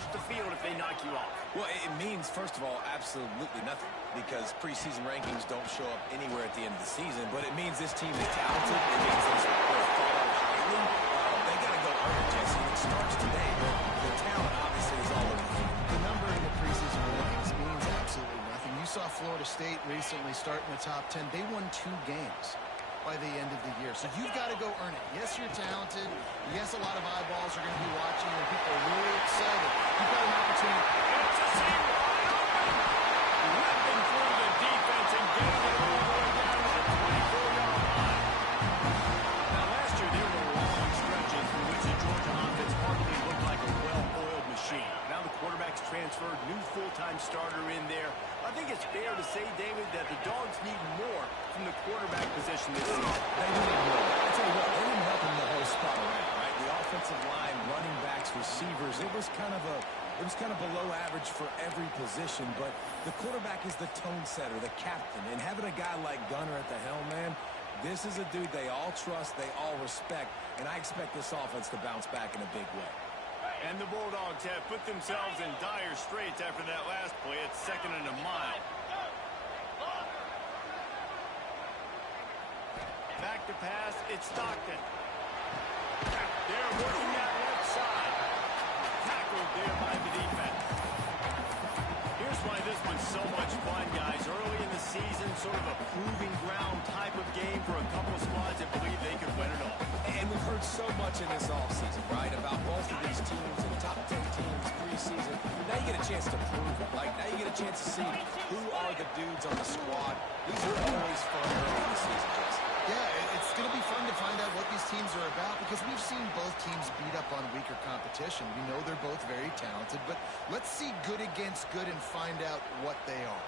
rush the field if they knock you off? Well, it means, first of all, absolutely nothing, because preseason rankings don't show up anywhere at the end of the season, but it means this team is talented. It means they're thought of highly. They got to go earn it, Jesse. It starts today, but the talent obviously is all over the field. The number in the preseason rankings means absolutely nothing. You saw Florida State recently start in the top 10. They won 2 games by the end of the year. So you've got to go earn it. Yes, you're talented. Yes, a lot of eyeballs are going to be watching you, and people are really excited. You've got an opportunity. It's a seam wide open. Ripping through the defense and getting it all the way down to the 24-yard line. Now, last year, there were long stretches in which the Georgia offense hardly looked like a well-oiled machine. Now the quarterback's transferred, new full-time starter in there. I think it's fair to say, David, that the Dogs need more from the quarterback position this season. They need more. I tell you what, they didn't help him the whole spot around, right? The offensive line, running backs, receivers, it was kind of below average for every position, but the quarterback is the tone setter, the captain, and having a guy like Gunner at the helm, man, this is a dude they all trust, they all respect, and I expect this offense to bounce back in a big way. And the Bulldogs have put themselves in dire straits after that last play. It's 2nd and a mile. Back to pass. It's Stockton. They're working that left side. Tackled there by the defense. Here's why this one's so much fun, guys. Early in the season, sort of a proving ground type of game for a couple of squads that believe they could win it all. And we've heard so much in this offseason, right, about both of these teams and top 10 teams preseason. Now you get a chance to prove it. Like, now you get a chance to see who are the dudes on the squad. These are always fun early in the season, Jesse. Yeah, it's going to be fun to find out what these teams are about because we've seen both teams beat up on weaker competition. We know they're both very talented, but let's see good against good and find out what they are.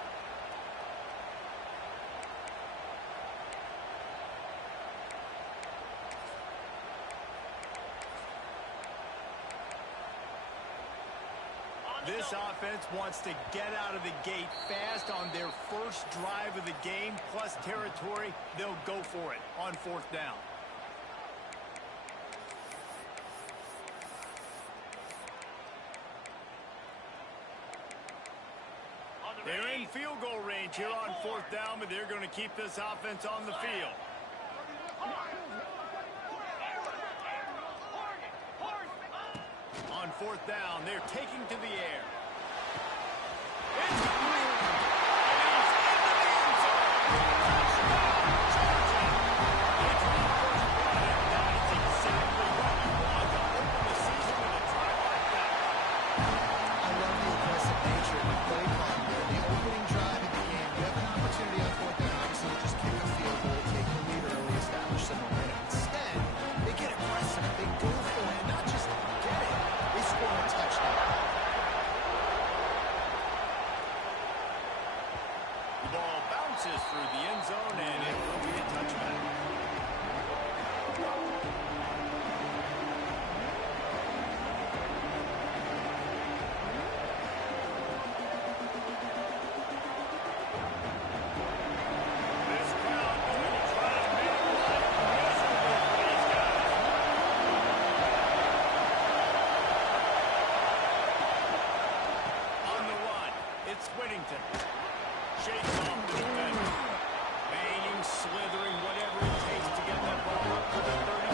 This offense wants to get out of the gate fast on their first drive of the game, plus territory. They'll go for it on 4th down. They're in field goal range here on 4th down, but they're going to keep this offense on the field. On 4th down, they're taking to the air. It's complete. And he's into the end zone. Touchdown, Georgia. They draw first blood, and that is exactly what you want to open the season with a drive like that. I love the aggressive nature of the play clock there. The opening drive of the game, you have an opportunity on 4th down, obviously, to just kick a field goal, take the lead early, establish some momentum. Instead, they get aggressive. They go for it, not just get it. They score a touchdown. The ball bounces through the end zone, and it will be a touchback. This crowd going to try to make life miserable for these guys. On the run, it's Whittington. Shakes off the defender. Banging, slithering, whatever it takes to get that ball up to the 32.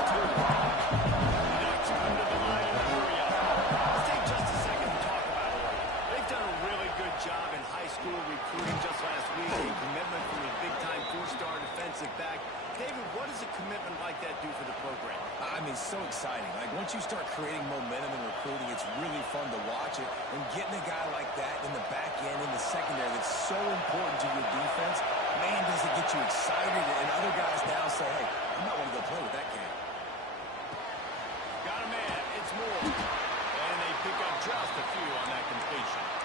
Ducks come to the line in a hurry up. Let's take just a second to talk about Oregon. They've done a really good job in high school recruiting just last week. A commitment from a big-time 4-star defensive back. David, what does a commitment like that do for the program? I mean, so exciting. Like, once you start creating momentum in recruiting, it's really fun to watch it. And getting a guy like that in the back end, in the secondary, that's so important to your defense, man, does it get you excited. And other guys now say, hey, I'm not going to go play with that kid. Got a man. It's Moore. And they pick up just a few on that completion.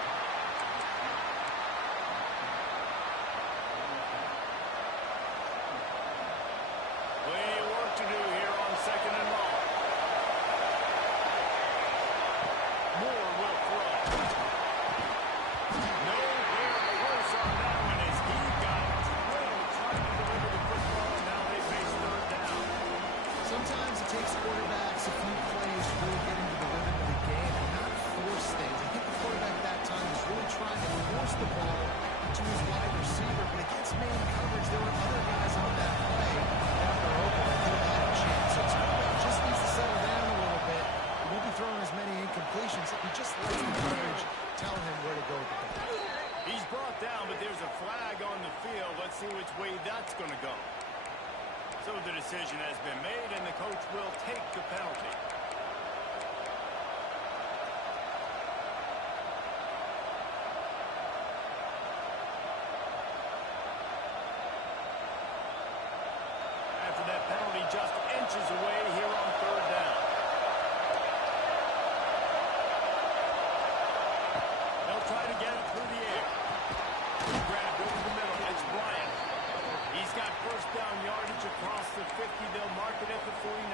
Plenty of work to do here on 2nd and long. Moore will throw. Nowhere close on that one as he got drilled trying to deliver the football. Now they face 3rd down. Sometimes it takes quarterbacks a few plays to really get into the rhythm of the game and not force things. just lets the coverage tell him where to go with the ball. He's brought down, but there's a flag on the field. Let's see which way that's going to go. So the decision has been made, and the coach will take the penalty. After that penalty, just inches away here on third down. They'll try to get it through the air. Grabbed over the middle. It's Bryant. He's got first down yardage across the 50. They'll mark it at the 49.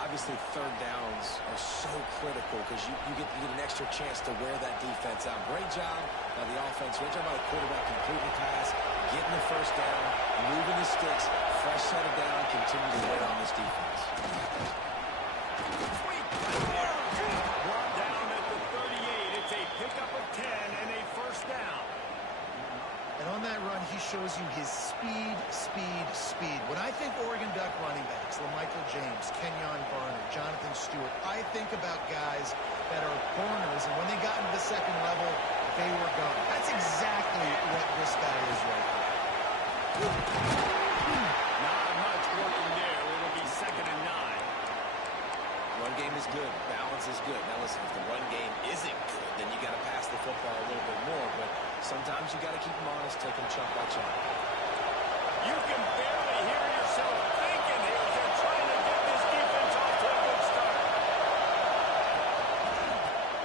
Obviously, third downs are so critical because you get an extra chance to wear that defense out. Great job by the offense. Great job by the quarterback completing the pass, getting the first down, moving the sticks, fresh set of down, continue to wear on this defense. Sweet right there. Brought down at the 38. It's a pickup of 10 and a first down. And on that run, he shows you his speed, speed, speed. When I think Oregon Duck running backs, LaMichael James, Kenyon Barner, Jonathan Stewart, I think about guys that are corners, and when they got into the second level, they were gone. That's exactly what this guy is right now. Not much working there. It'll be 2nd and 9. Run game is good. Balance is good. Now listen, if the run game isn't good, then you got to pass the football a little bit more. But sometimes you got to keep them honest, take them chunk by chunk. You can barely hear yourself thinking here as they're trying to get this defense off to a good start.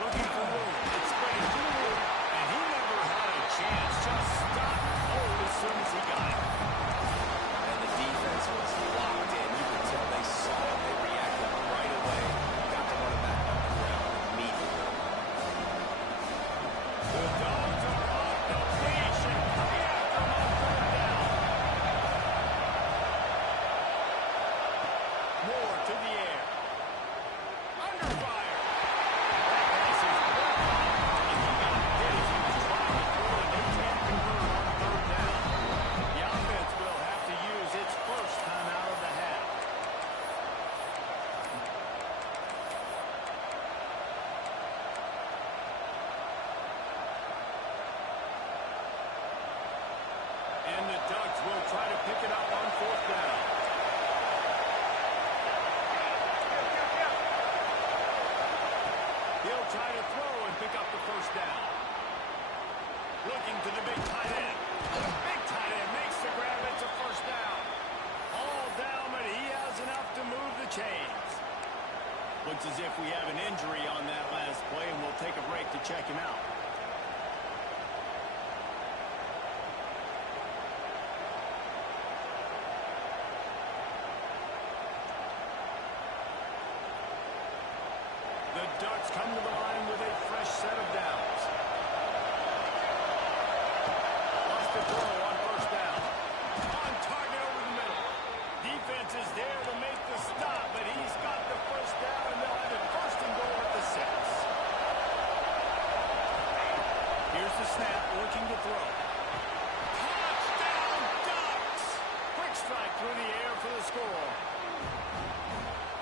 Looking for room. It's Frazier. And he never had a chance. Just stopped cold as soon as he got it. And the defense was locked in. You could tell they saw it. They reacted right away. Got the running back on the ground immediately. The Dogs are off the leash and coming after him on third down. Moore to the air. Under fire. That pass is blocked. And he got hit as he was trying to throw it. They can't convert on third down. The offense will have to use its first time out of the half. And the Ducks will try to pick it up on fourth down. He'll try to throw and pick up the first down. Looking to the big tight end. Big tight end makes the grab. It's a first down. All down, but he has enough to move the chains. Looks as if we have an injury on that last play, and we'll take a break to check him out. The Ducks come to the line with a fresh set of downs. Lost the throw on first down. On target over the middle. Defense is there to make the stop, but he's got the first down, and they'll have it first and goal at the 6. Here's the snap, looking to throw. Touchdown, Ducks! Quick strike through the air for the score.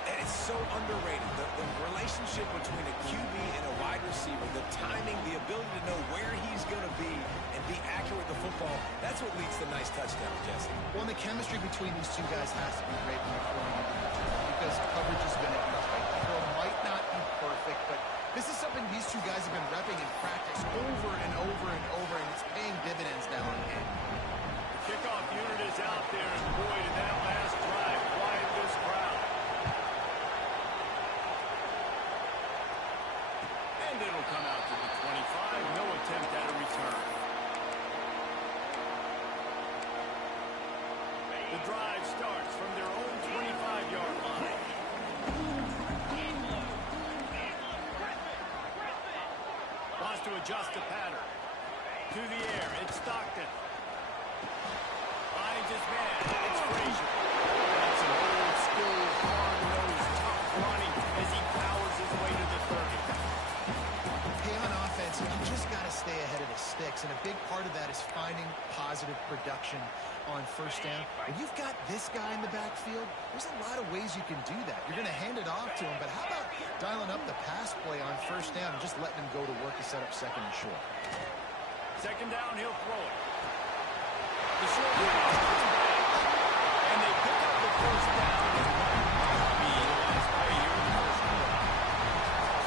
And it's so underrated. The relationship between a QB and a wide receiver, the timing, the ability to know where he's going to be and be accurate with the football, that's what leads to nice touchdowns, Jesse. Well, and the chemistry between these two guys has to be great when they're throwing into each other because coverage is going to be tight. The throw might not be perfect, but this is something these two guys have been repping in practice over and over and over, and it's paying dividends now in the game. The kickoff unit is out there, and boy, did that last drive quiet this crowd. And it'll come out to the 25. No attempt at a return. The drive starts from their own 25-yard line. Wants to adjust the pattern. To the air, it's Stockton. Finds his man. It's Frazier. That's an old school, hard-nosed, tough running as he powers his way to the 30. Hey, on offense, you just got to stay ahead of the sticks, and a big part of that is finding positive production on first down. When you've got this guy in the backfield, there's a lot of ways you can do that. You're going to hand it off to him, but how about dialing up the pass play on first down and just letting him go to work to set up second and short? Second down, he'll throw it. The short pass is back. And they pick up the first down. And might be the last play here in the first quarter.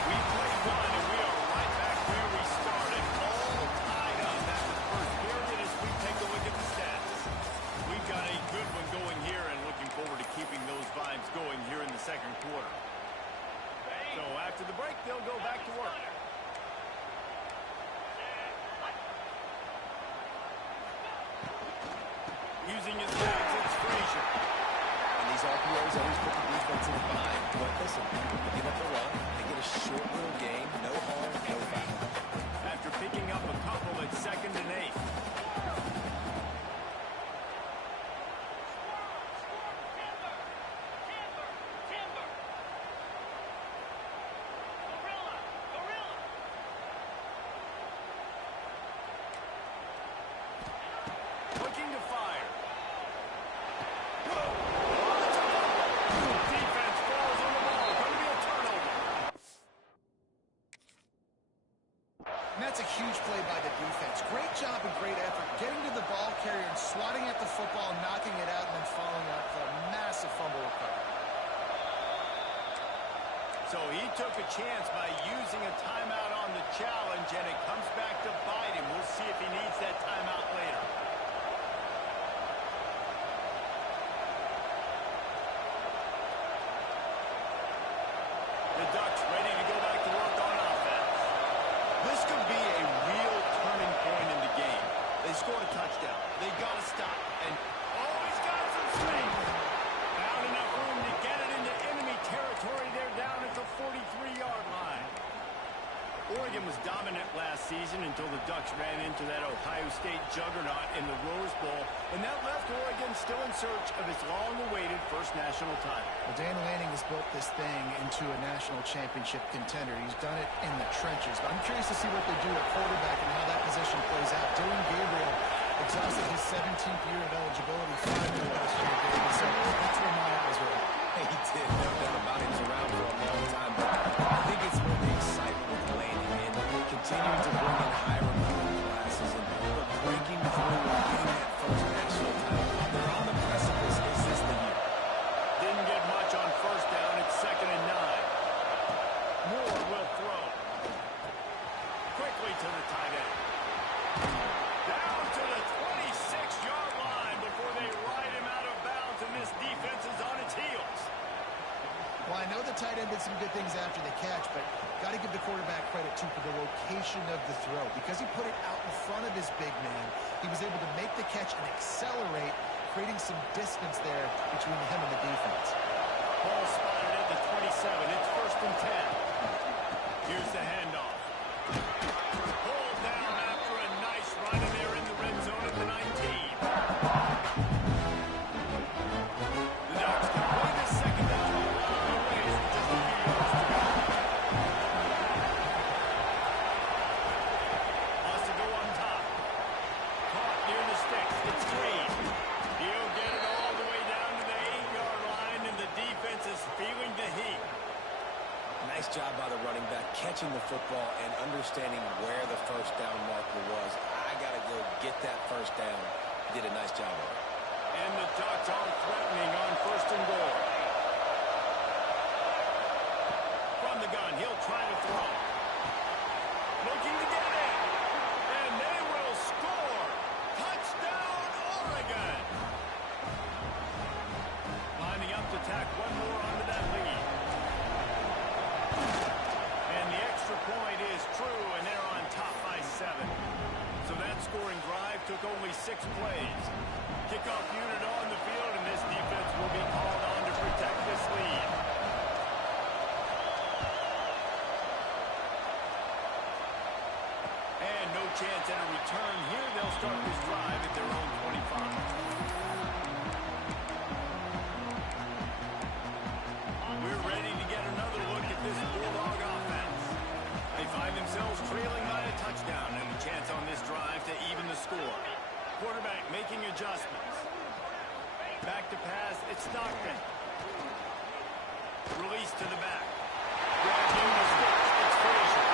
We played one, and we are right back where we started. All tied up after the first period as we take a look at the stats. We've got a good one going here and looking forward to keeping those vibes going here in the second quarter. So after the break, they'll go back to work. Using his legs, it's Frazier. And these RPOs always put the defense in a bind. But listen, they give up the run, they get a short little game, no harm, no foul. After picking up a couple at 2nd and 8. Looking to fire. Defense falls on the ball. Going to be a turnover. And that's a huge play by the defense. Great job and great effort getting to the ball carrier and swatting at the football, knocking it out, and then following up for a massive fumble recovery. So he took a chance by using a timeout on the challenge, and it comes back to bite him. We'll see if he needs that timeout later. The Ducks ready to go back to work on offense. This could be a real turning point in the game. They scored a touchdown. They got to stop. And, oh, he's got some space. Found enough room to get it into enemy territory. They're down at the 43-yard line. Oregon was dominant last season until the Ducks ran into that Ohio State juggernaut in the Rose Bowl, and that left Oregon still in search of its long-awaited first national title. Well, Dan Lanning has built this thing into a national championship contender. He's done it in the trenches. But I'm curious to see what they do at quarterback and how that position plays out. Dylan Gabriel exhausted his 17th year of eligibility finally last year, David. So that's where my eyes were. He did, no doubt about it. He was around for a long time, but I think it's more the excitement with landing and continuing to bring in higher recruiting classes and breaking through and getting that first national title. They're on the precipice. Is this the year? Didn't get much on first down. It's 2nd and 9. Moore will throw. Quickly to the tight end. Down to the 26-yard line before they ride him out of bounds, and this defense is on its heels. Well, I know the tight end did some good things after the catch, but got to give the quarterback credit, too, for the location of the throw. Because he put it out in front of his big man, he was able to make the catch and accelerate, creating some distance there between him and the defense. Ball spotted at the 27. It's 1st and 10. Here's the handoff. Pulled down after a nice run, and they're in the red zone at the 19. The Ducks can play this second down a long ways with just a few yards to go. Wants to go on top. Caught near the sticks. It's Green. He'll get it all the way down to the 8-yard line, and the defense is feeling the heat. Nice job by the running back, catching the football and understanding where the first down marker was. I got to go get that first down. He did a nice job of it. And the Ducks are threatening on 1st and goal. From the gun, he'll try to throw. Looking to get it. And they will score. Touchdown, Oregon. Lining up to tack one more onto that lead. And the extra point is true, and they're on top by 7. So that scoring drive took only 6 plays. Kickoff unit on the field, and this defense will be called on to protect this lead. And no chance at a return here. They'll start this drive at their own 25. We're ready to get another look at this Bulldog offense. They find themselves trailing by a touchdown and a chance on this drive to even the score. Quarterback making adjustments. Back to pass, it's Stockton. Release to the back. Grab him the sticks, it's Frazier.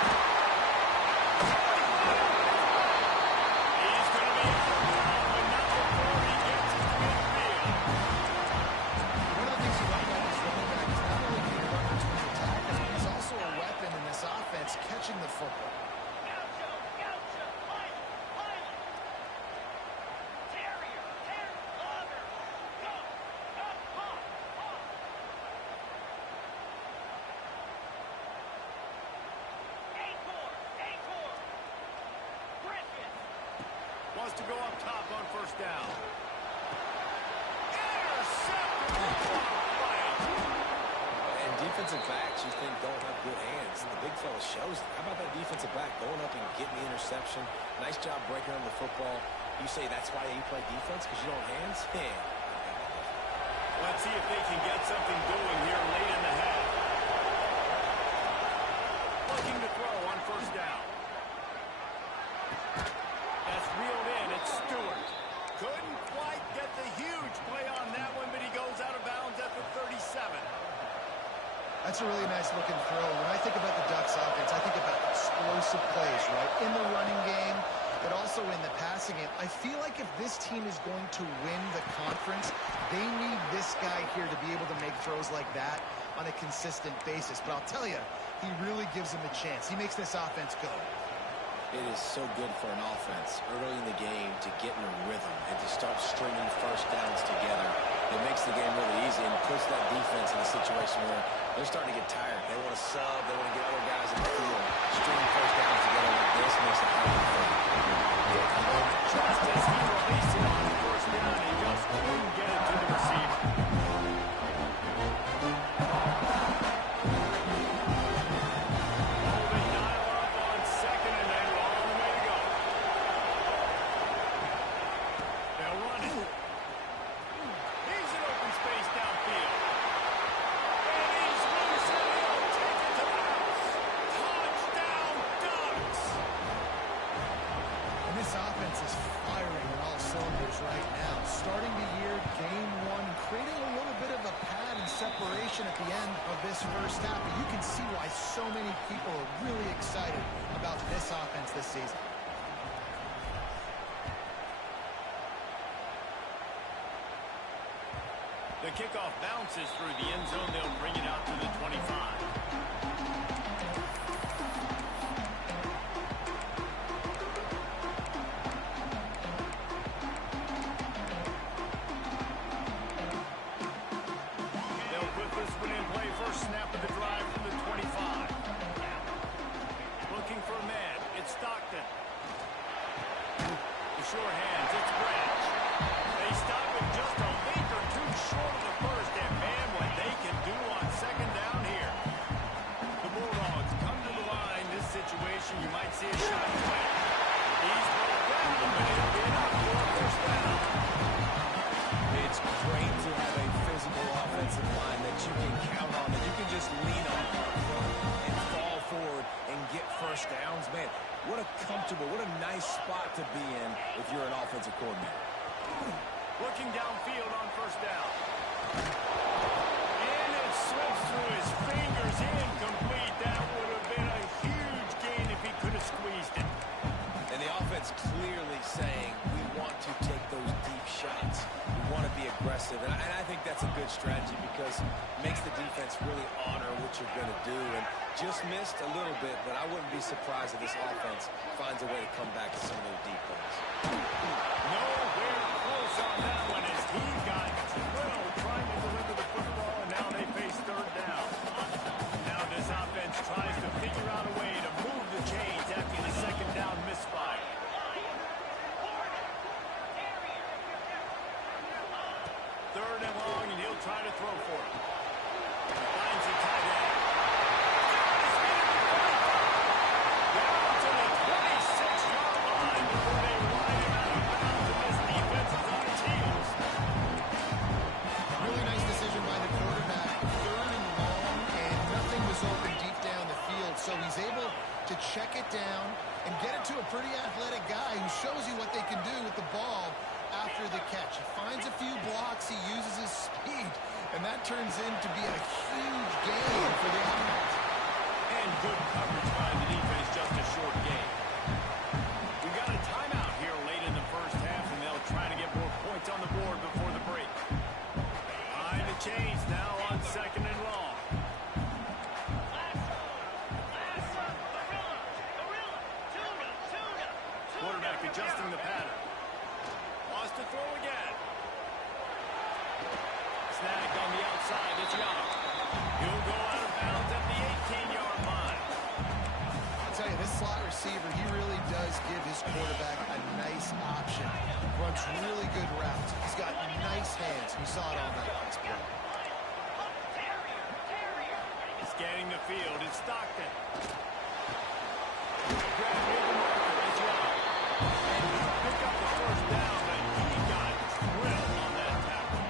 He's going to be out of bounds, but not before he gets to midfield. One of the things you like about this running back is not only can he run between the tackles, but he's also a weapon in this offense catching the football. Wants to go up top on first down. Intercepted. And defensive backs you think don't have good hands. The big fella shows it. How about that defensive back going up and getting the interception? Nice job breaking on the football. You say that's why you play defense, because you don't have hands? Yeah. Let's see if they can get something going here late in the half. Looking to throw on first down. That's reeled in. It's Stewart. Couldn't quite get the huge play on that one, but he goes out of bounds at the 37. That's a really nice looking throw. When I think about the Ducks offense, I think about explosive plays, right? In the running game, but also in the passing game. I feel like if this team is going to win the conference, they need this guy here to be able to make throws like that on a consistent basis. But I'll tell you, he really gives them a chance. He makes this offense go. It is so good for an offense early in the game to get in a rhythm and to start stringing first downs together. It makes the game really easy and puts that defense in a situation where they're starting to get tired. They want to sub. They want to get other guys in the field. Stringing first downs together like this makes it hard to play. Just as he released it on first down, he just couldn't get it to the receiver. This offense is firing on all cylinders right now. Starting the year, game one, creating a little bit of a pad and separation at the end of this first half. But you can see why so many people are really excited about this offense this season. The kickoff bounces through the end zone. They'll bring it out to the 25. Snap of the drive from the 25. Looking for a man. It's Stockton. The sure hands. It's Branch. They stop him just a leak or two short of the first. And man, what they can do on second down here. The Bulldogs come to the line. This situation, you might see a shot away. He's brought down, but it'll be enough for a first down. It's great to have a physical offensive line that you can count on, that you can just lean on and fall forward and get first downs. Man, what a comfortable, what a nice spot to be in if you're an offensive coordinator. Looking downfield on first down. And it slips through his fingers. Incomplete. That would have been a huge gain if he could have squeezed it. And the offense clearly saying, we want to take those deep shots. We want to be aggressive. And I think that's a good strategy because it makes the defense really honor what you're going to do. And just missed a little bit, but I wouldn't be surprised if this offense finds a way to come back to some of those deep plays. Nowhere close on that one as he got drilled trying to deliver the football, and now they face third down. Now this offense tries to figure out a way to move the chains after the second down misfire. Third and long, and he'll try to throw for it. Finds a tight end. Down to the 26-yard line. ends in to be a huge gain for the offense. And good coverage by the defense, just a short game. We got a timeout here late in the first half, and they'll try to get more points on the board before the break. Behind the chains now on 2nd and long. Quarterback adjusting the pattern. Wants to throw again. Snagged on the outside. It's Young. He'll go out of bounds at the 18-yard line. I'll tell you, this slot receiver, he really does give his quarterback a nice option. Runs really good routes. He's got nice hands. We saw it on that last play. Scanning the field. It's Stockton. Grab near the marker. It's Young. And he'll pick up the first down, but he got drilled on that tackle.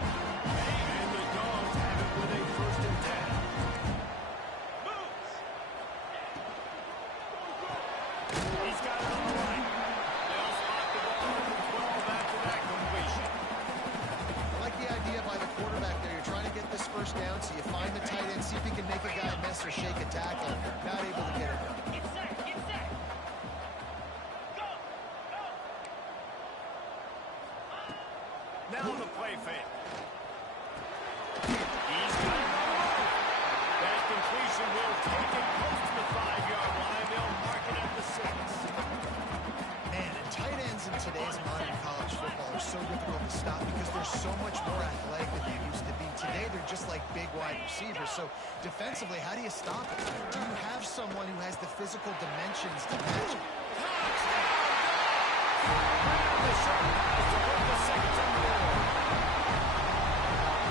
And the Dogs have it with a 1st and 10. He's got it on the right. They'll spot the ball at the 12 after that completion. I like the idea by the quarterback there. You're trying to get this first down, so you find the tight end, see if he can make a guy miss or shake a tackle. Not able to get it done. Now the play fake. He's got it on the road. That completion will take it close to the 5-yard line. They'll mark it at the 6. Man, and tight ends in today's modern college football are so difficult to stop because they're so much more athletic than they used to be. Today, they're just like big wide receivers. So defensively, how do you stop it? Do you have someone who has the physical dimensions to match it?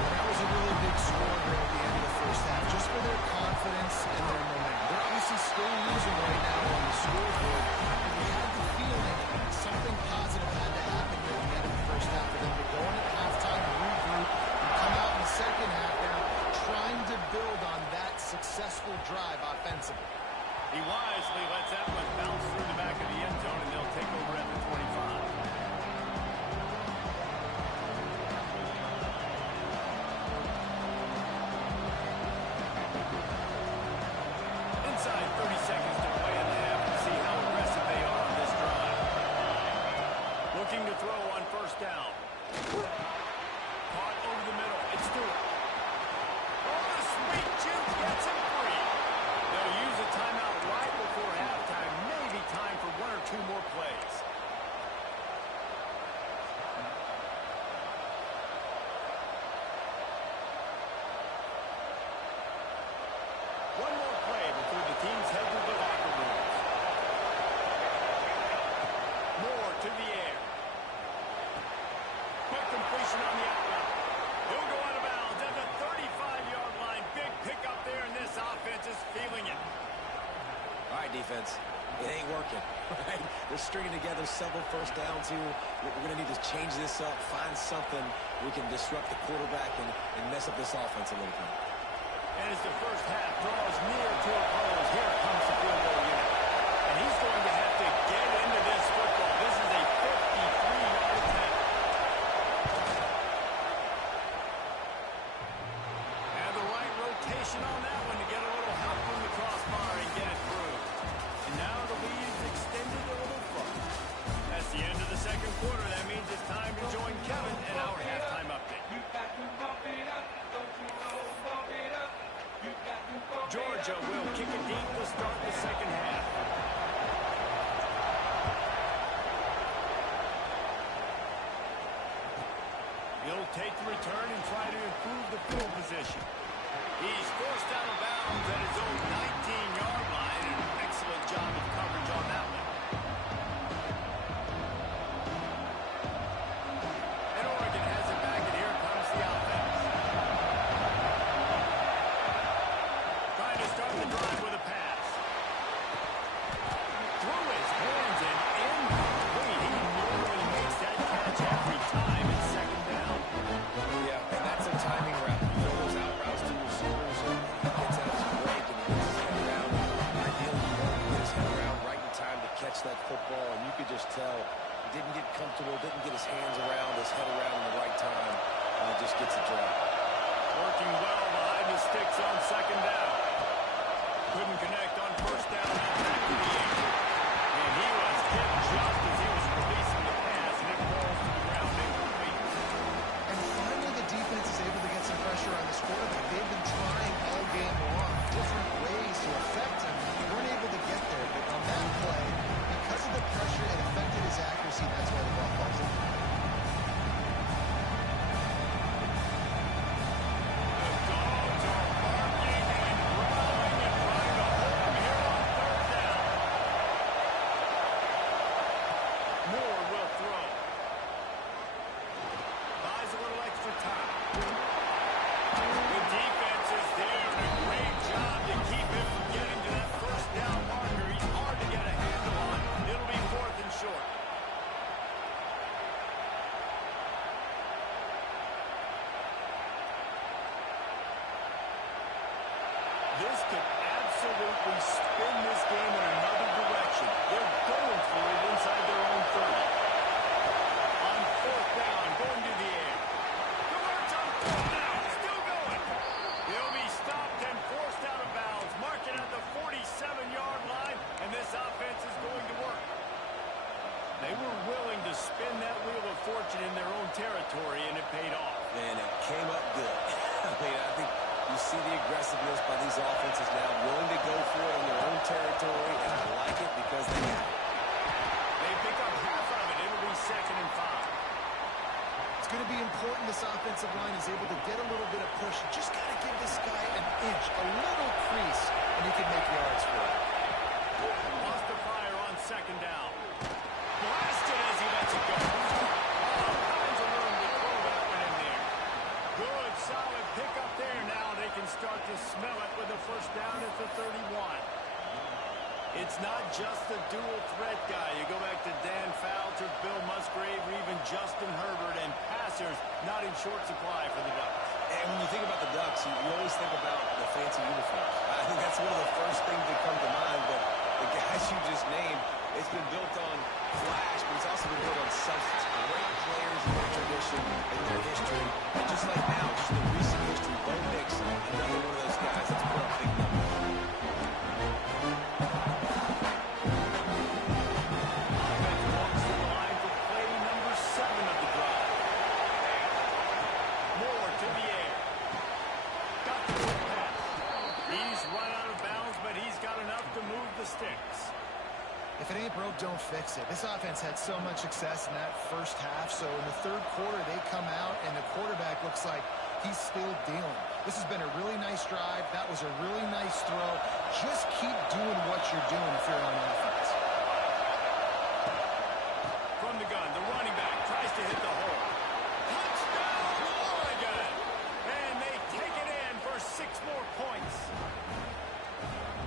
That was a really big score here at the end of the first half, just for their confidence and their momentum. They're obviously still losing right now on the scoreboard, but you had the feeling something positive had to happen here at the end of the first half for them to go in at halftime, regroup, and come out in the second half now trying to build on that successful drive offensively. He wisely lets that one bounce through the back of the end zone, and they'll take over at the 25. Inside 30 seconds to play in the half to see how aggressive they are on this drive. Looking to throw on 1st down. Caught over the middle. It's Stewart. Oh, sweet juke gets him free. They'll use a timeout right before halftime. Maybe time for 1 or 2 more plays. One more play before the teams head to the locker rooms. Moore to the air. Quick completion on the outside. He'll go out of bounds at the 35-yard line. Big pickup there, and this offense is feeling it. All right, defense. It ain't working, right? They're stringing together several first downs here. We're going to need to change this up, find something we can disrupt the quarterback and mess up this offense a little bit. And as the first half draws near to a close, here comes the field goal unit. And he's going to have to get into this football. This is a 53-yard attempt. And the right rotation on that one to get a little help from the crossbar and get it through. And now the lead is extended a little further. That's the end of the second quarter. That means it's time to join Kevin and our halftime update. Georgia will kick it deep to start the second half. He'll take the return and try to improve the field position. He's forced out of bounds at his own 19-yard line. An excellent job of coverage on that one. And Oregon has it back, and here comes the offense. Trying to start the drive with a pass. Through his hands and incomplete. He normally makes that catch every time. It's 2nd down. Yeah, and that's a timing route. You throw those out routes to receivers, and he gets out his break and he gets his head around. Ideally, you want to get his head around right in time to catch that football, and you could just tell he didn't get comfortable, didn't get his hands around, his head around in the right time, and he just gets it dropped. Working well behind the sticks on second down. Couldn't connect on first down. Back to the air. And he was hit just as he was releasing the pass, and it falls to the ground incomplete. And finally, the defense is able to get some pressure on this quarterback. They've been trying all game long, different ways to affect him. They weren't able to get there. But on that play, because of the pressure, it affected his accuracy. That's why the ball falls in. This could absolutely spin this game in another direction. They're going for it inside their own 30. On fourth down, going to the air. Converts on fourth down, still going. He'll be stopped and forced out of bounds. Marking at the 47-yard line, and this offense is going to work. They were willing to spin that wheel of fortune in their own territory, and it paid off. And it came up good. I think you see the aggressiveness by these offenses now, willing to go for it in their own territory, and I like it because they have it. They pick up half of it. It'll be 2nd and 5. It's going to be important this offensive line is able to get a little bit of push. Just got to give this guy an inch, a little crease, and he can make yards for it. Lost the fire on second down. Blasted as he lets it go. All kinds of room to throw that one in there. Good, solid pickup there. Now they can start to smell it with a first down at the 31. It's not just the dual threat guy. You go back to Dan Fouts, Bill Musgrave, or even Justin Herbert, and passers not in short supply for the Ducks. And when you think about the Ducks, you always think about the fancy uniforms. I think that's one of the first things that come to mind, but the guys you just named, it's been built on flash, but it's also been built on substance. Great players in their tradition, in their history, and just like now, just the recent history, Bo Nix, another one of those guys that's put up big numbers. Offense walks to the line for play number 7 of the drive. Moore to the air. Got the quick pass. He's run out of bounds, but he's got enough to move the sticks. If it ain't broke, don't fix it. This offense had so much success in that first half, so in the third quarter, they come out, and the quarterback looks like he's still dealing. This has been a really nice drive. That was a really nice throw. Just keep doing what you're doing if you're on offense. From the gun, the running back tries to hit the hole. Touchdown, Oregon! And they take it in for 6 more points.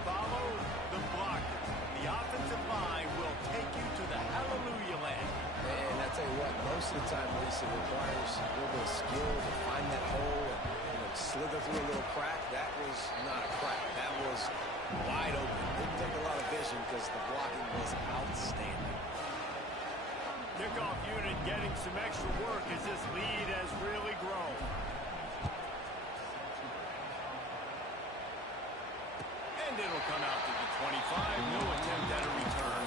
Follow the blockers. The offensive line will take you to the hallelujah land. And I tell you what, most of the time, Lisa, requires a little bit of skill to find that hole and slither through a little crack. That was not a crack. That was wide open. Didn't take a lot of vision because the blocking was outstanding. Kickoff unit getting some extra work as this lead has really grown. And it'll come out to the 25. No attempt at a return.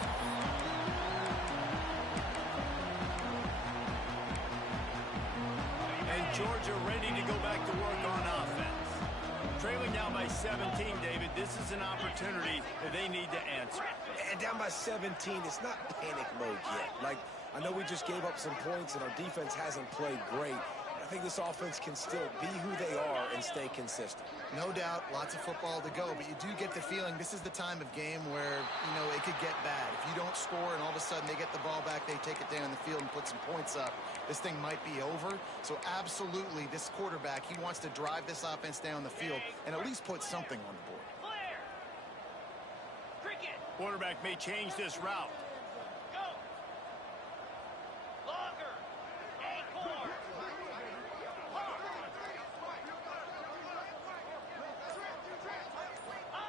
And Georgia ready to go back to work on offense. Trailing down by 17, David, this is an opportunity that they need to answer. And down by 17, it's not panic mode yet. Like, I know we just gave up some points and our defense hasn't played great. I think this offense can still be who they are and stay consistent. No doubt, lots of football to go, but you do get the feeling this is the time of game where, it could get bad. If you don't score and all of a sudden they get the ball back, they take it down the field and put some points up, this thing might be over. So absolutely, this quarterback, he wants to drive this offense down the field and at least put something on the board. Quarterback may change this route.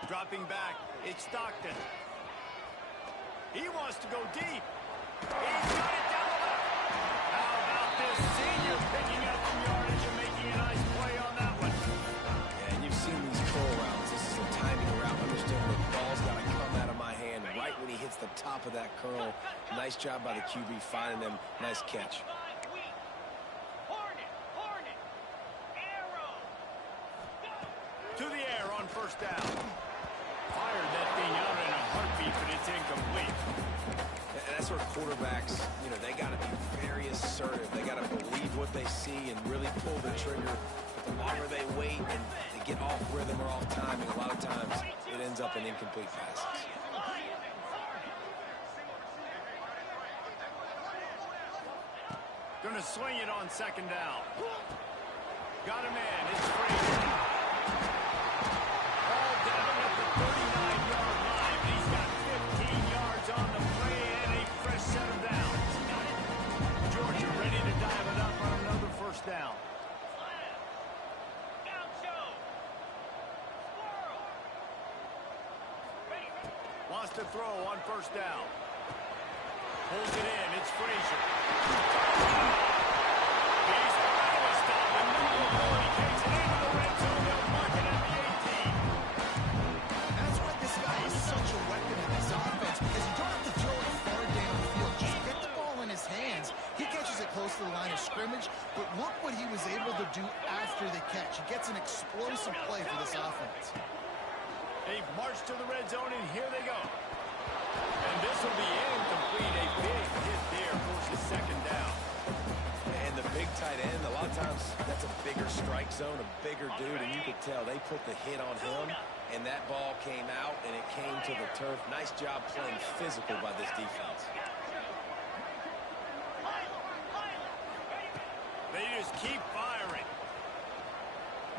Dropping back, it's Stockton. He wants to go deep. He's got it down the left. How about this senior picking up some yardage and making a nice play on that one? quarterback curl. Nice job by the QB finding them. Nice catch. To the air on first down. Fired that thing out in a heartbeat, but it's incomplete. And that's where quarterbacks, they got to be very assertive. They got to believe what they see and really pull the trigger. But the longer they wait and they get off rhythm or off timing, a lot of times it ends up in incomplete passes. Gonna swing it on second down. Got a man. It's Frazier. All down at the 39-yard line. He's got 15 yards on the play and a fresh set of downs. Georgia ready to dive it up on another first down. Wants to throw on first down. Pulls it in. It's Frazier. He's trying to stop him. He takes it into the red zone. They'll mark it at the 18. That's why this guy is such a weapon in this offense, because you don't have to throw it far downfield. Just get the ball in his hands. He catches it close to the line of scrimmage, but look what he was able to do after the catch. He gets an explosive play for this offense. They've marched to the red zone, and here they go. And this will be incomplete. A big hit there forces second down. And the big tight end, a lot of times that's a bigger strike zone, a bigger dude, and you could tell they put the hit on him, and that ball came out, and it came to the turf. Nice job playing physical by this defense. They just keep firing.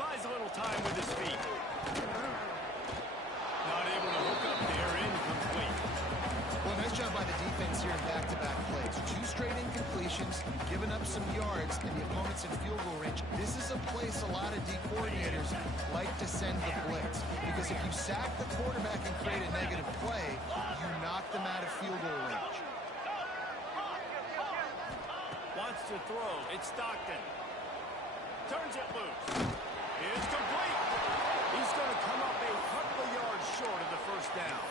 Buys a little time with his feet. Not able to hook up there, incomplete. Well, nice job by the defense here in back-to-back plays. 2 straight incompletions, giving up some yards, and the opponent's in field goal range. This is a place a lot of D coordinators like to send the blitz, because if you sack the quarterback and create a negative play, you knock them out of field goal range. Wants to throw. It's Stockton. Turns it loose. It's complete. He's going to come up a couple of yards short of the first down.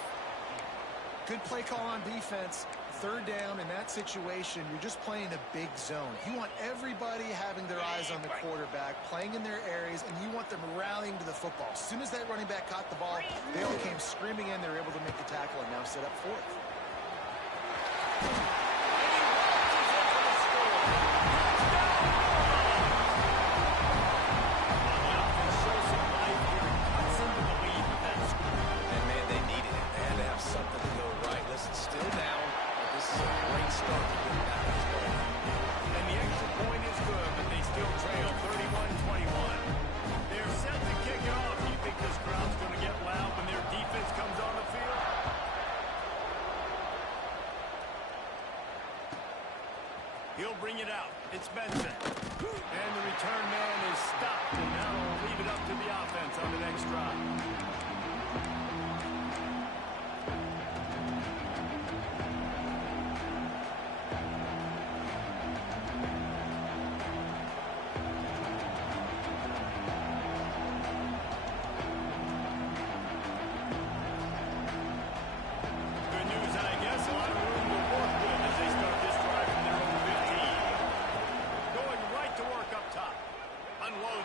Good play call on defense. 3rd down in that situation, you're just playing a big zone. You want everybody having their eyes on the quarterback, playing in their areas, and you want them rallying to the football. As soon as that running back caught the ball, they all came screaming in. They were able to make the tackle and now set up 4th. He'll bring it out. It's Benson. And the return man is stopped. And now we'll leave it up to the offense on the next drive.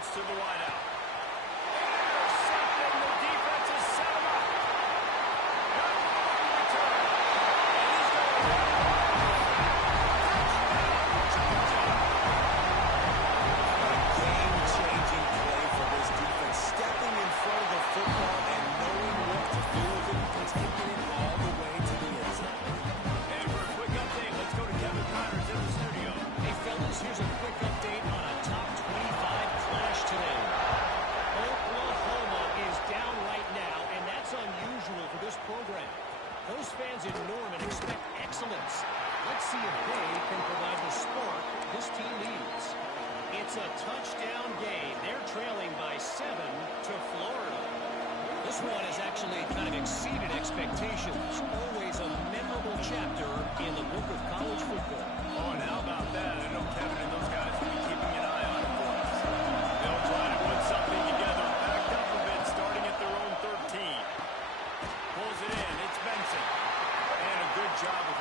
To the wideout. Intercepting. The defense has set him up. Got the return. And he's going to run. Touchdown, Georgia. Game-changing play for this defense. Stepping in front of the football and knowing what to do with it and taking it all the way to the end zone. And for a quick update, let's go to Kevin Connors in the studio. Hey, fellas, here's a quick update on a top 25 clash today. Oklahoma is down right now, and that's unusual for this program. Those fans in Norman expect excellence. Let's see if they can provide the spark this team needs. It's a touchdown game. They're trailing by 7 to Florida. This one has actually kind of exceeded expectations. Always a memorable chapter in the book of college football. Oh, and how about that? I know Kevin and those guys will be keeping an eye on it for us. They'll try to put something together, backed up a bit, starting at their own 13. Pulls it in. It's Benson. And a good job of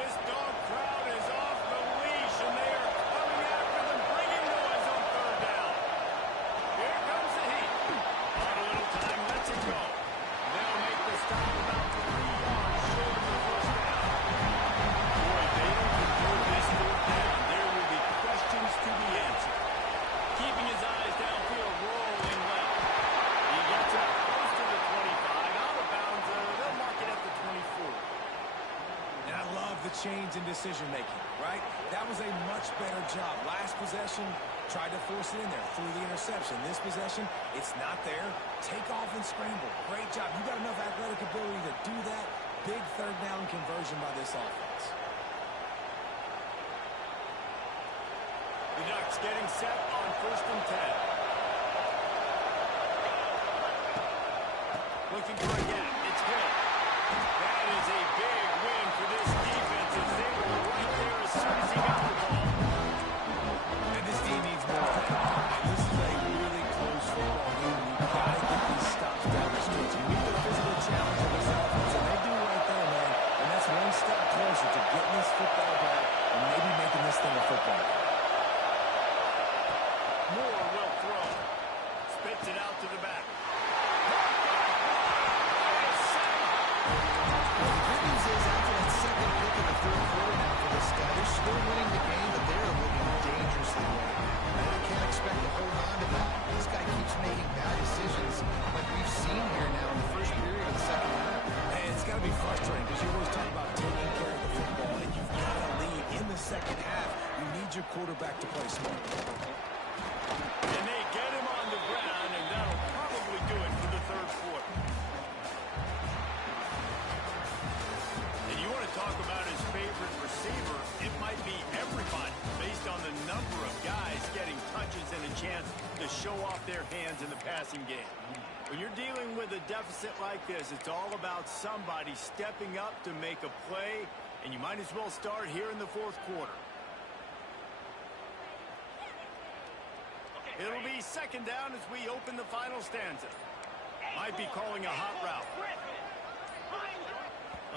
This dog crowd is off the leash, and they are coming after them, bringing noise on third down. Here comes the heat. On a little time, lets it go. They'll make the stop about 3 yards short of the first down. Boy, if they don't convert this fourth down, there will be questions to be answered. Keeping his eyes downfield, rolling left. He gets up close to the 25, out of bounds. They'll mark it at the 24. And I love the change in decision-making, right? That was a much better job. Last possession, tried to force it in there, threw the interception. This possession, it's not there. Take off and scramble. Great job. You got enough athletic ability to do that. Big third down conversion by this offense. The Ducks getting set on 1st and 10. Looking for a gap. It's good. That is a big win for this defense as they were right there as soon as he got the ball. And this team needs more of that. And this is a really close football game. You've got to get these stops down the stretch. You meet the physical challenge of this offense, and they do right there, man. And that's one step closer to getting this football back and maybe making this thing a football game. Moore will throw. Spits it out to the back. Well, the good news is after that second pick in the third quarter now for this guy, they're still winning the game, but they're looking dangerously right now. They can't expect to hold on to that. This guy keeps making bad decisions like we've seen here now in the first period of the second half. And it's got to be frustrating because you always talk about taking care of the football, and you've got to lead in the second half. You need your quarterback to play smart. And they get him on the ground, and that'll probably do it for the third quarter. And you want to talk about his favorite receiver, it might be everybody, based on the number of guys getting touches and a chance to show off their hands in the passing game. When you're dealing with a deficit like this, it's all about somebody stepping up to make a play, and you might as well start here in the fourth quarter. It'll be second down as we open the final stanza. Might be calling a hot route.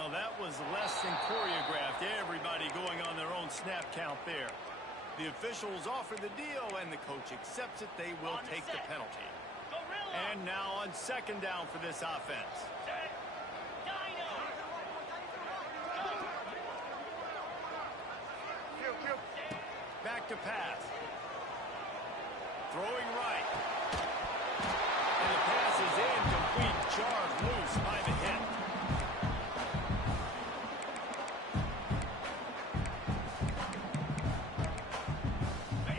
Oh, that was less than choreographed. Everybody going on their own snap count there. The officials offer the deal, and the coach accepts it. They will take the penalty. And now on second down for this offense. Back to pass. Throwing right. And the pass is incomplete. Charged loose by the hit.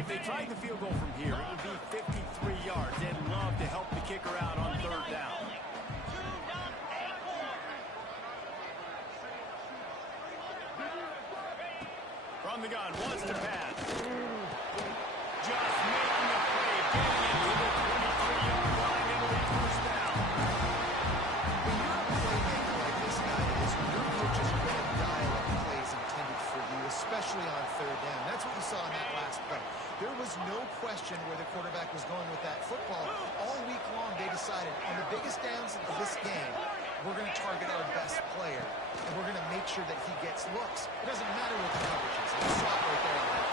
If they tried the field goal from here, it would be 53 yards. They'd love to help the kicker out on third down. From the gun, wants to pass. Just making a play, getting into the 23-yard line, and it'll be first down. When you're a playmaker like this guy is, your coach is going to dial up plays intended for you, especially on third down. That's what you saw in that last play. There was no question where the quarterback was going with that football. All week long, they decided on the biggest downs of this game, we're going to target our best player, and we're going to make sure that he gets looks. It doesn't matter what the coverage is. You saw it right there on that.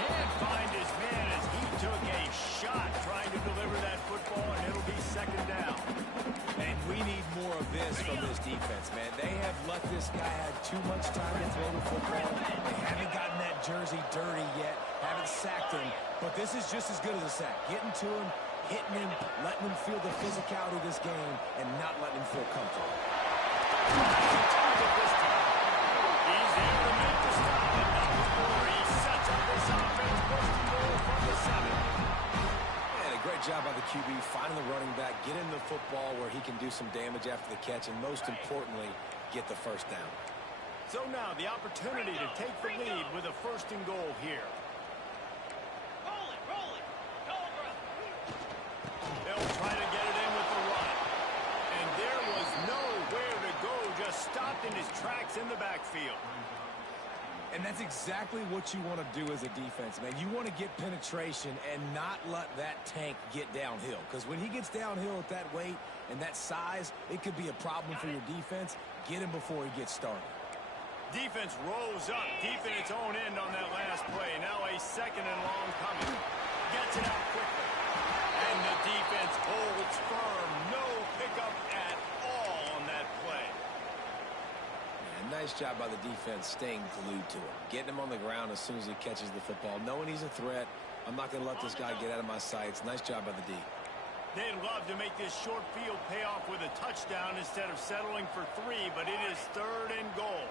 Can't find his man as he took a shot trying to deliver that football, and it'll be second down. And we need more of this from this defense, man. They have let this guy have too much time to throw the football. They haven't gotten that jersey dirty yet, haven't sacked him. But this is just as good as a sack. Getting to him, hitting him, letting him feel the physicality of this game, and not letting him feel comfortable. He's there to make the stop, but not before he sets up this offense. First and goal from the 7. And a great job by the QB, finding the running back, getting the football where he can do some damage after the catch, and most importantly, get the first down. So now the opportunity to take the lead with a first and goal here. They'll try to get it in with the run. And there was nowhere to go, just stopped in his tracks in the backfield. And that's exactly what you want to do as a defense, man. You want to get penetration and not let that tank get downhill. Because when he gets downhill at that weight and that size, it could be a problem for your defense. Get him before he gets started. Defense rose up deep in its own end on that last play. Now a second and long coming. Gets it out quickly. And the defense holds firm. No pickup at all on that play. Yeah, nice job by the defense staying glued to him. Getting him on the ground as soon as he catches the football. Knowing he's a threat. I'm not going to let this guy get out of my sights. Nice job by the D. They'd love to make this short field pay off with a touchdown instead of settling for 3, but it is 3rd and goal.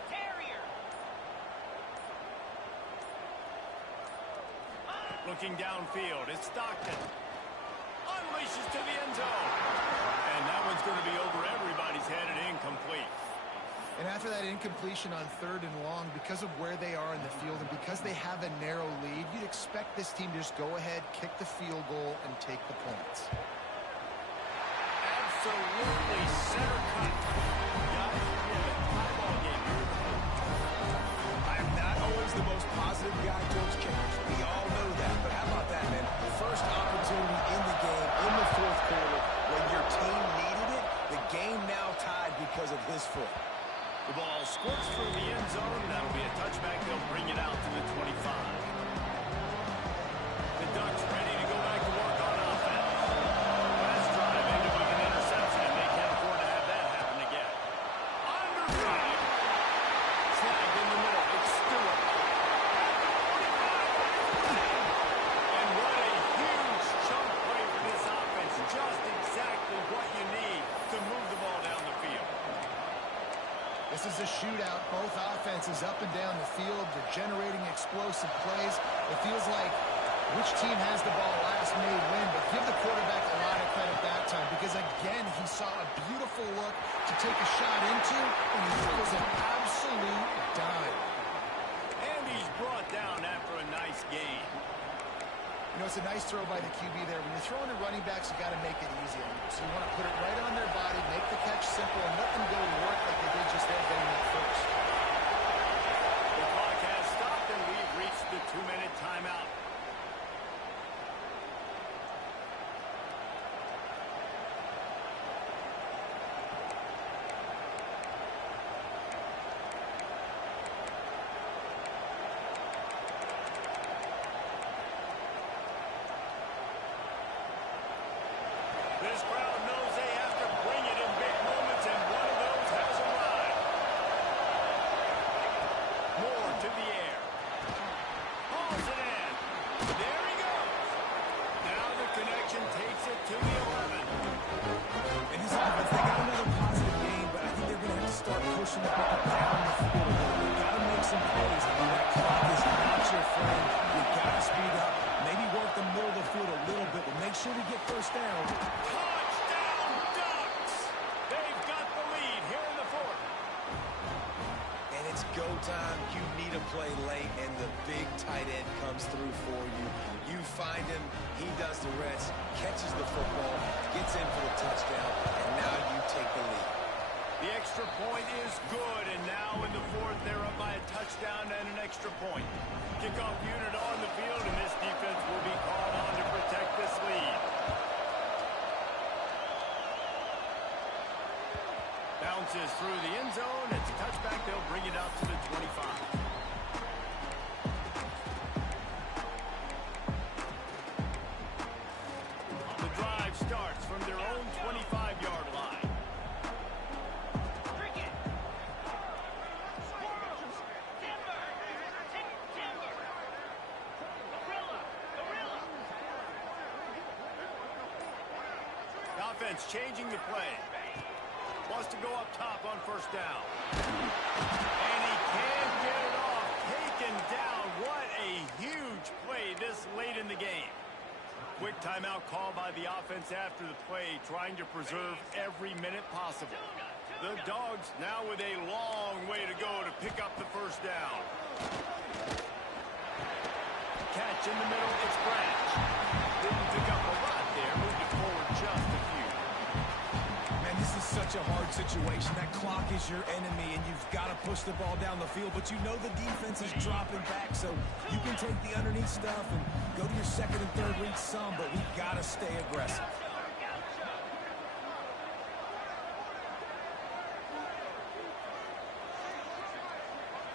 Looking downfield, it's Stockton. Unleashes to the end zone. And that one's going to be over everybody's head and incomplete. And after that incompletion on 3rd and long, because of where they are in the field and because they have a narrow lead, you'd expect this team to just go ahead, kick the field goal, and take the points. Absolutely center cut. Guys, we have a tie ball game here. I am not always the most positive guy towards kickers. We all know that. But how about that, man? First opportunity in the game, in the 4th quarter, when your team needed it, the game now tied because of his foot. The ball squirts through the end zone. That'll be a touchback. They'll bring it out to the 25. The Ducks ready to go back to work on offense. Last drive ended with an interception, and they can't afford to have that happen again. Under drive. Snagged in the middle. It's Stewart. And what a huge chunk play for this offense. Just exactly what you need to move the ball down the field. This is a shootout. Both offenses up and down the field. They're generating explosive plays. It feels like which team has the ball last may win, but give the quarterback a lot of credit that time because, again, he saw a beautiful look to take a shot into, and he throws an absolute dime. And he's brought down after a nice gain. You know, it's a nice throw by the QB there. When you're throwing to running backs, you got to make it easy on them. So you want to put it right on their body, make the catch simple, and let them go to work like they did just there getting that first. The clock has stopped, and we've reached the 2-minute timeout. This crowd knows they have to bring it in big moments, and one of those has arrived. Moore to the air. Hauls it in. There he goes. Now the connection takes it to the 11. And this offense, they got another positive game, but I think they're going to have to start pushing the ball down the field. They've got to make some plays. That clock is not your friend. You've got to speed up. Maybe work the middle of the field a little bit, but make sure we get first down. Touchdown, Ducks! They've got the lead here in the 4th. And it's go time. You need a play late, and the big tight end comes through for you. You find him, he does the rest, catches the football, gets in for the touchdown, and now you take the lead. The extra point is good, and now in the 4th, they're up by a touchdown and an extra point. Kickoff unit on the field, and this defense will be called on to protect this lead. Bounces through the end zone. It's a touchback. They'll bring it out to the 25. The drive starts from their own 25-yard line. Offense changing the play. Wants to go up top on first down. And he can't get it off. Taken down. What a huge play this late in the game. Quick timeout call by the offense after the play, trying to preserve every minute possible. The Dogs now with a long way to go to pick up the first down. Catch in the middle, it's Branch. Didn't pick up a lot there, moved it forward just a few. Man, this is such a hard situation. That clock is your enemy, and you've got to push the ball down the field, but you know the defense is dropping back, so you can take the underneath stuff and go to your second and third read some, but we've got to stay aggressive.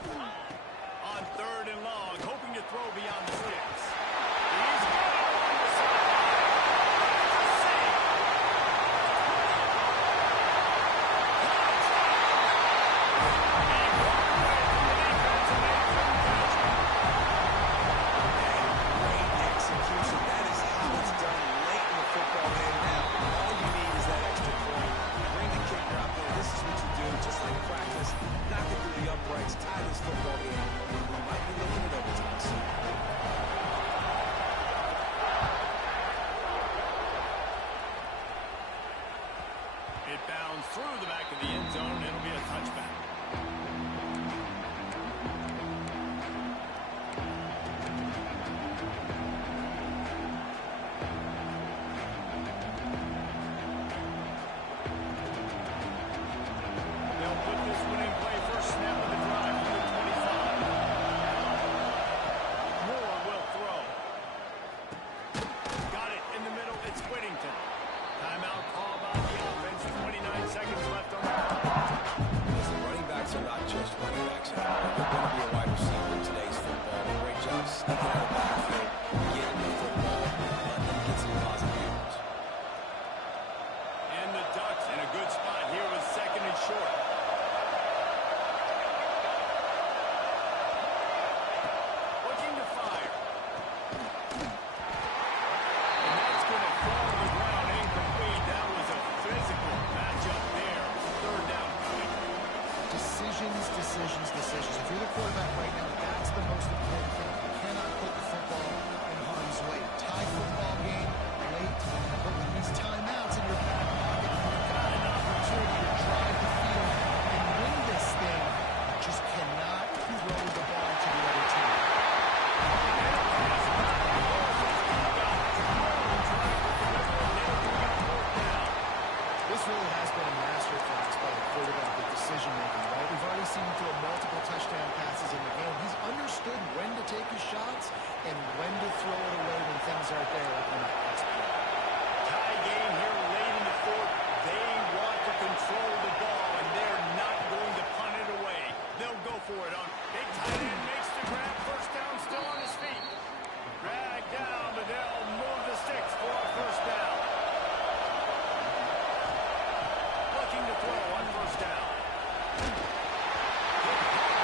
On 3rd and long, hoping to throw beyond the sticks. He's got it along the sideline. Save. Great execution. That is how it's done late in the football game. Now, all you need is that extra point. Bring the kicker out there. This is what you do, just like practice. Knock it through the uprights. Tie this football game. We might be looking at overtime soon. It bounds through the back of the end zone. It'll be a touchback. They'll put this one in play first snap of the drive from the 25. Moore will throw. Got it in the middle. It's Whittington. Timeout call by the offense. 29 seconds left on the clock. Listen, running backs are not just running backs anymore. They're going to be a wide receiver in today's football. A great job sneaking out of the backfield, getting the football, letting them get some positive yards. And the Ducks in a good spot here with 2nd and short. Looking to fire. And that's going to fall to the ground incomplete. That was a physical matchup there. 3rd down coming. Decisions, decisions, decisions. If you're the quarterback right now, that's the most important thing. You cannot put the football in harm's way. Tie football game late, but with these timeouts in your back pocket, you've got an opportunity to drive the field and win this thing. You just cannot throw the ball to the other team. This really has been a masterclass by the quarterback with decision-making, right? We've already seen him throw multiple touchdown passes in the game. He's understood when to take his shots and when to throw it away when things aren't there, like on that last play. Tie game here late in the 4th. They want to control the ball, and they're not going to punt it away. They'll go for it on. Big tight end makes the grab. First down, still on his feet. Drag down, but they'll move the sticks for a first down. Looking to throw on first down.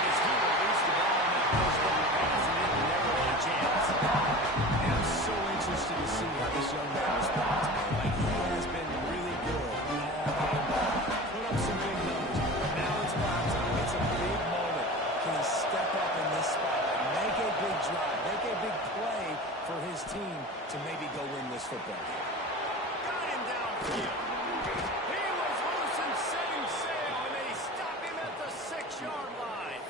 As he released the ball on that first down pass, and it never had a chance. And I'm so interested to see how this young man responds, man. Like, he has been really good all game long. Put up some big numbers. But now it's prime time. It's a big moment. Can he step up in this spotlight, make a big drive, make a big play for his team to maybe go win this football game? Got him downfield. He was loose and setting sail, and they stop him at the 6-yard line.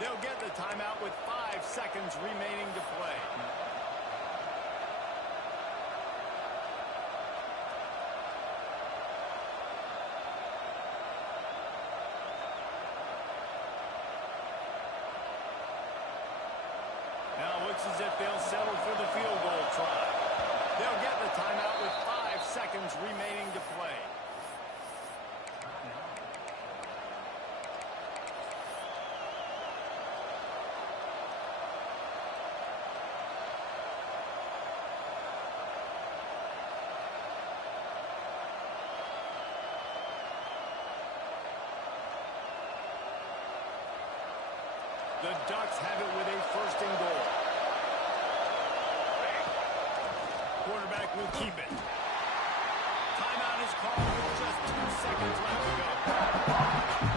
They'll get the timeout with 5 seconds remaining to play. Now it looks as if they'll settle for the field goal try. They'll get the timeout with 5 seconds remaining to play. The Ducks have it with a 1st and goal. Quarterback will keep it. Timeout is called with just 2 seconds left to go.